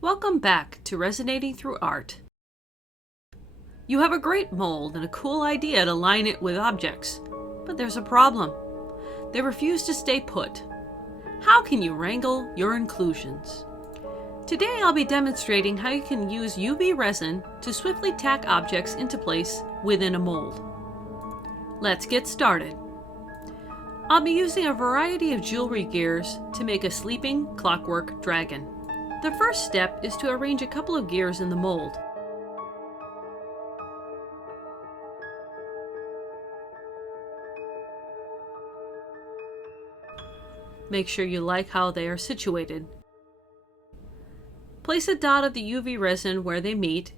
Welcome back to Resonating Through Art. You have a great mold and a cool idea to line it with objects, but there's a problem. They refuse to stay put. How can you wrangle your inclusions? Today I'll be demonstrating how you can use UV resin to swiftly tack objects into place within a mold. Let's get started. I'll be using a variety of jewelry gears to make a sleeping clockwork dragon. The first step is to arrange a couple of gears in the mold. Make sure you like how they are situated. Place a dot of the UV resin where they meet.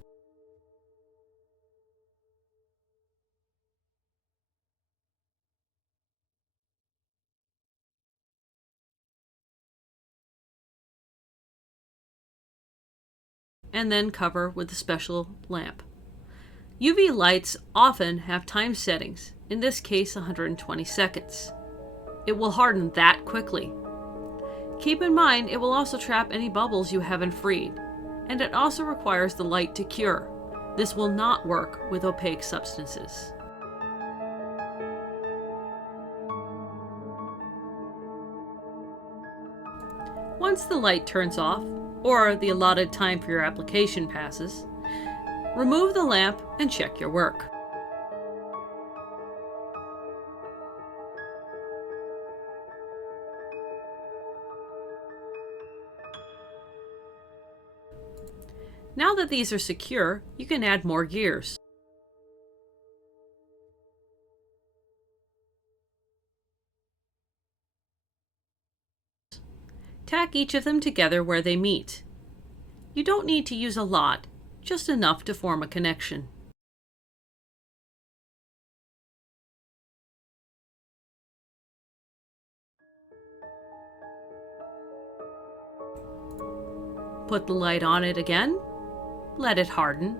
And then cover with a special lamp. UV lights often have time settings, in this case 120 seconds. It will harden that quickly. Keep in mind it will also trap any bubbles you haven't freed, and it also requires the light to cure. This will not work with opaque substances. Once the light turns off, or the allotted time for your application passes, remove the lamp and check your work. Now that these are secure, you can add more gears. Tack each of them together where they meet. You don't need to use a lot, just enough to form a connection. Put the light on it again. Let it harden.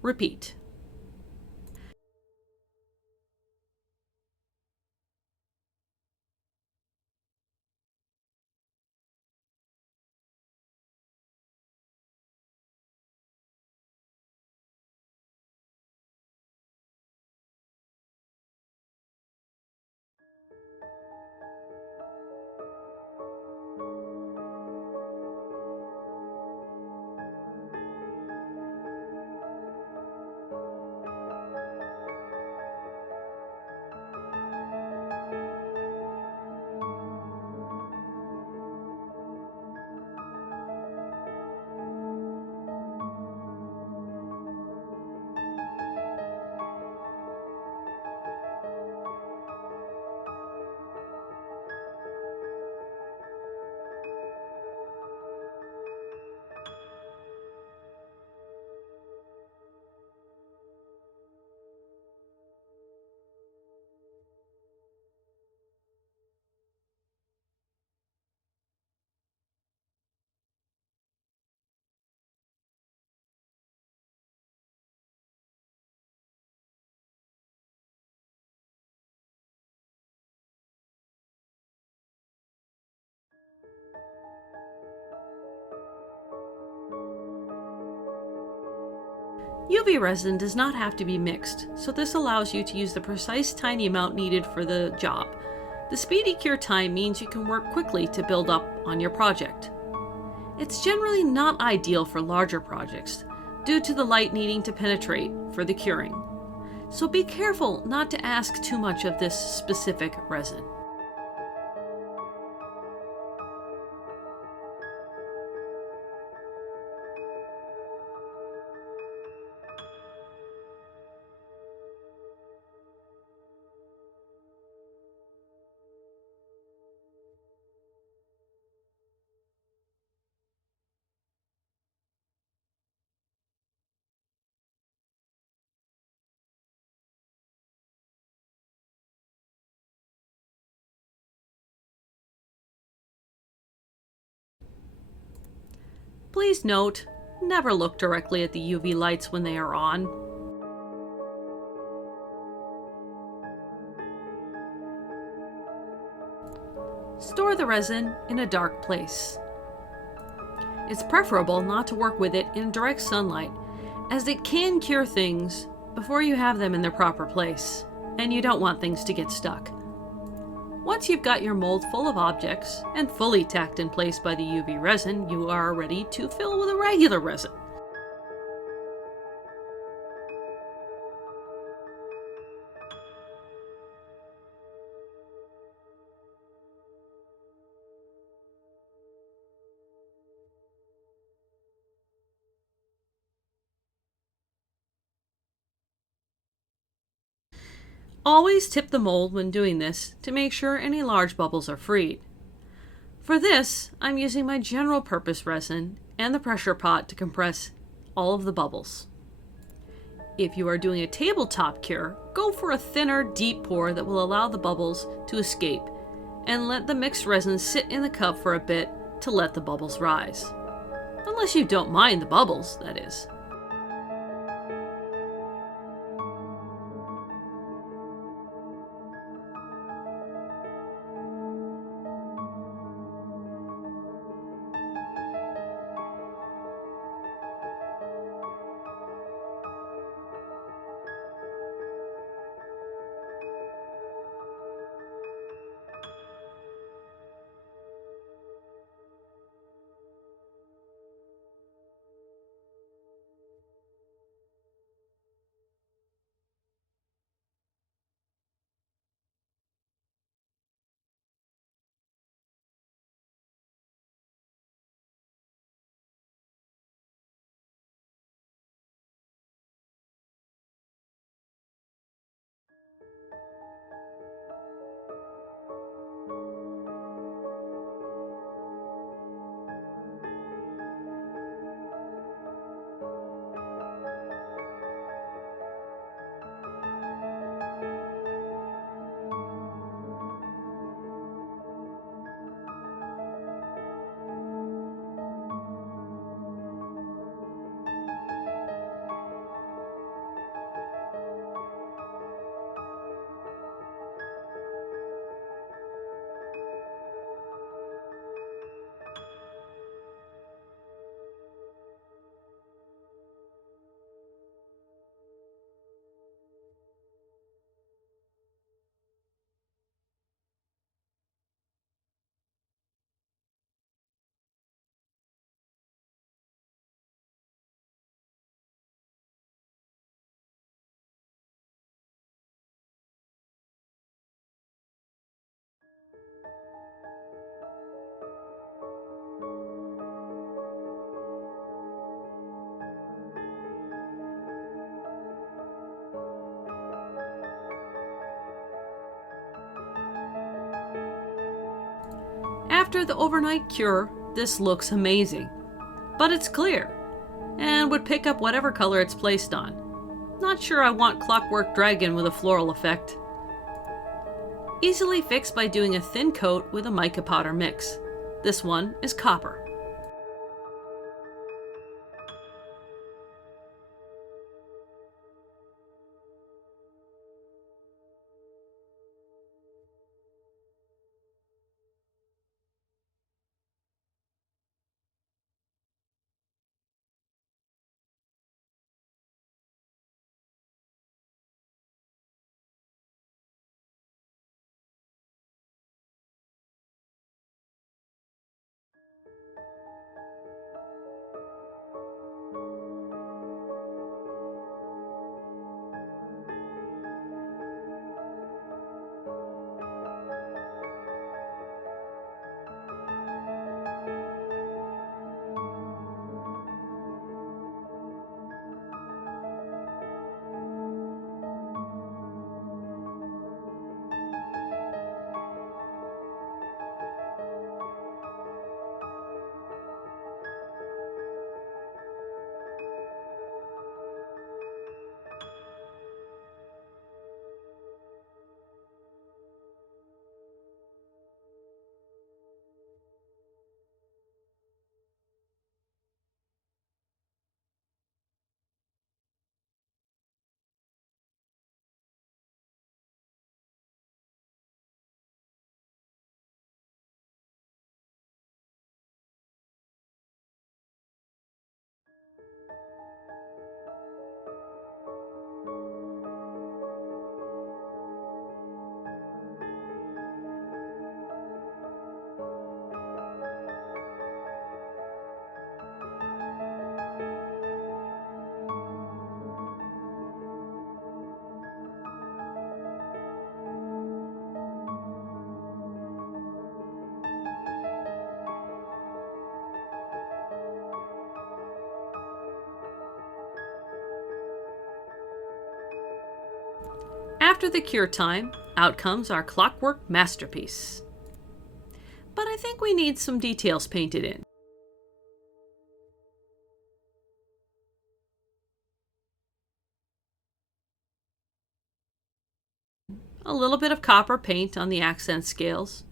Repeat. UV resin does not have to be mixed, so this allows you to use the precise tiny amount needed for the job. The speedy cure time means you can work quickly to build up on your project. It's generally not ideal for larger projects, due to the light needing to penetrate for the curing. So be careful not to ask too much of this specific resin. Please note, never look directly at the UV lights when they are on. Store the resin in a dark place. It's preferable not to work with it in direct sunlight, as it can cure things before you have them in their proper place, and you don't want things to get stuck. Once you've got your mold full of objects and fully tacked in place by the UV resin, you are ready to fill with a regular resin. Always tip the mold when doing this to make sure any large bubbles are freed. For this, I'm using my general purpose resin and the pressure pot to compress all of the bubbles. If you are doing a tabletop cure, go for a thinner, deep pour that will allow the bubbles to escape, and let the mixed resin sit in the cup for a bit to let the bubbles rise. Unless you don't mind the bubbles, that is. After the overnight cure, this looks amazing, but it's clear and would pick up whatever color it's placed on. Not sure I want clockwork dragon with a floral effect. Easily fixed by doing a thin coat with a mica powder mix. This one is copper. After the cure time, out comes our clockwork masterpiece. But I think we need some details painted in. A little bit of copper paint on the accent scales.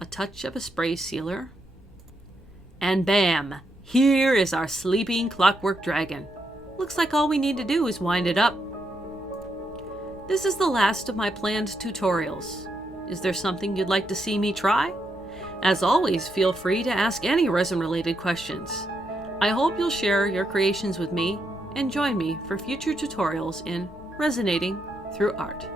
A touch of a spray sealer, and bam! Here is our sleeping clockwork dragon. Looks like all we need to do is wind it up. This is the last of my planned tutorials. Is there something you'd like to see me try? As always, feel free to ask any resin-related questions. I hope you'll share your creations with me and join me for future tutorials in Resin-ating through art.